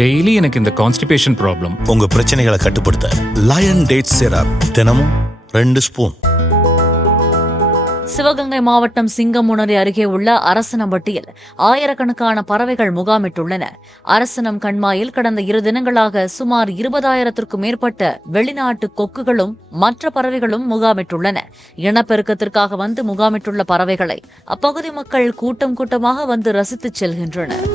Daily எனக்கு இந்த constipation problem. உங்க பிரச்சனைகளை கட்டுப்படுத்த லயன் டேட் சிரப் தினமும் 2 ஸ்பூன். சிவகங்கை மாவட்டம் சிங்கமுனரி அருகே உள்ள அரசனம்பட்டியில் ஆயிரக்கணக்கான பறவைகள் முகாமிட்டுள்ளன. அரசனம் கண்மாயில் கடந்த 2 தினங்களாக சுமார் 20,000த்திற்கும் மேற்பட்ட வெளிநாட்டு கொக்குகளும் மற்ற பறவைகளும் முகாமிட்டுள்ளன. இனப்பெருக்கத்திற்காக வந்து முகாமிட்டுள்ள பறவைகளை அப்பகுதி மக்கள் கூட்டம் கூட்டமாக வந்து ரசித்துச் செல்கின்றனர்.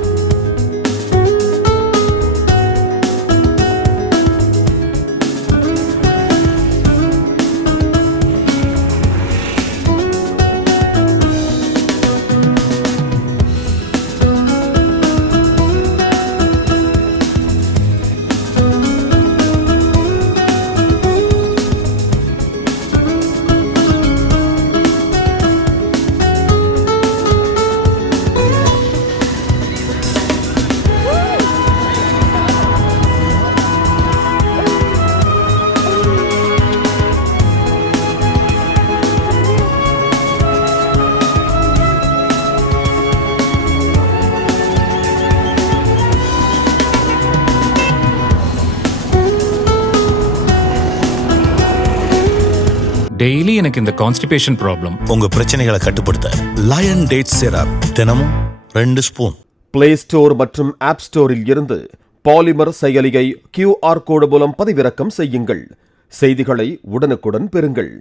டெய்லி எனக்கு இந்த கான்ஸ்டிபேஷன் ப்ராப்ளம். உங்க பிரச்சனைகளை கட்டுப்படுத்த லயன் டேட் சிரப் தினமும் 2 ஸ்பூன். பிளே ஸ்டோர் மற்றும் ஆப் ஸ்டோரில் இருந்து பாலிமர் செயலியை QR கோடு மூலம் பதிவிறக்கம் செய்யுங்கள். செய்திகளை உடனுக்குடன் பெறுங்கள்.